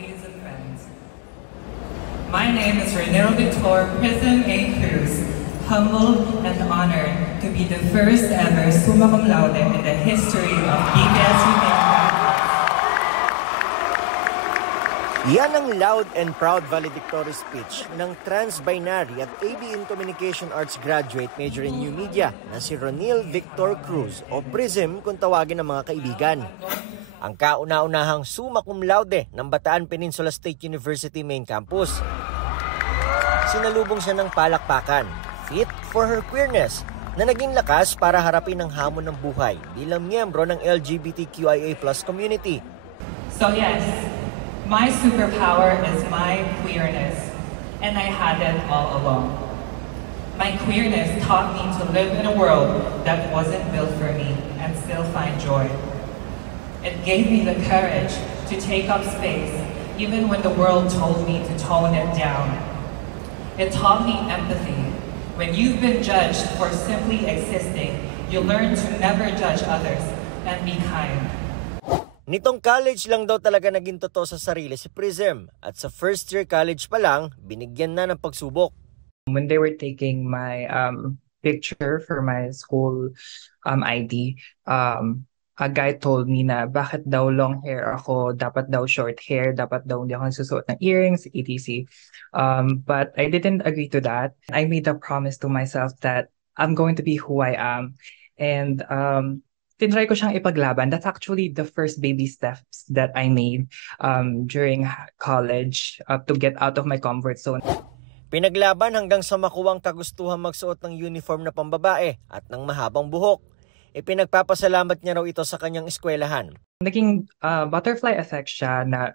ladies and friends. My name is Renil Victor Prism A. Cruz, humbled and honored to be the first ever summa cum laude in the history of BPSU main campus. Yan ang loud and proud valedictory speech ng trans-binary at ABN Communication Arts graduate major in New Media na si Renil Victor Cruz o Prism kung tawagin ng mga kaibigan. Ang kauna-unahang summa cum laude ng Bataan Peninsula State University main campus. Sinalubong siya ng palakpakan, fit for her queerness, na naging lakas para harapin ang hamon ng buhay bilang miyembro ng LGBTQIA+ community. So yes, my superpower is my queerness, and I had it all along. My queerness taught me to live in a world that wasn't built for me and still find joy. It gave me the courage to take up space, even when the world told me to tone it down. It taught me empathy. When you've been judged for simply existing, you learn to never judge others and be kind. Nitong college lang daw talaga naging totoo sa sarili si Prism at sa first year college pa lang, binigyan na ng pagsubok. When they were taking my picture for my school ID, a guy told me na bakit daw long hair ako, dapat daw short hair, dapat daw hindi ako nagsusuot ng earrings, etc. But I didn't agree to that. I made a promise to myself that I'm going to be who I am. And tinry ko siyang ipaglaban. That's actually the first baby steps that I made during college to get out of my comfort zone. Pinaglaban hanggang sa makuwang kagustuhan magsuot ng uniform na pambabae at ng mahabang buhok. Ipinagpapasalamat niya raw ito sa kanyang eskwelahan. Naging butterfly effect siya na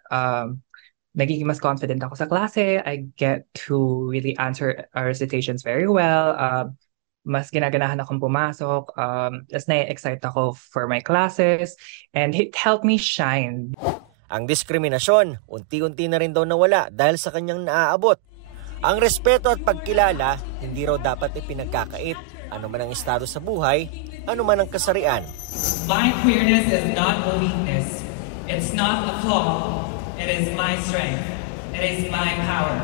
nagiging mas confident ako sa klase. I get to really answer our recitations very well. Mas ginaganahan akong pumasok. Mas na-excite ako for my classes. And it helped me shine. Ang diskriminasyon, unti-unti na rin daw nawala dahil sa kanyang naaabot. Ang respeto at pagkilala, hindi raw dapat ipinagkakait. Ano man ang estado sa buhay, ano man ang kasarian. My queerness is not a weakness. It's not a flaw. It is my strength. It is my power.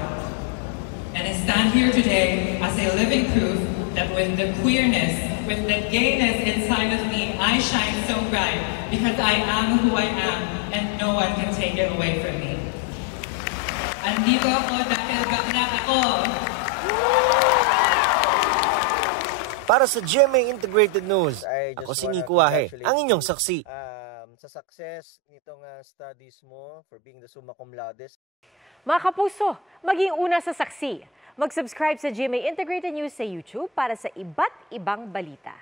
And I stand here today as a living proof that with the queerness, with the gayness inside of me, I shine so bright because I am who I am and no one can take it away from me. Andito ako dahil bakla ako. Para sa GMA Integrated News, ako si Nico Wahe, ang inyong saksi. Sa success nitong studies mo for being the summa cum laude. Mga kapuso, maging una sa saksi. Mag-subscribe sa GMA Integrated News sa YouTube para sa iba't ibang balita.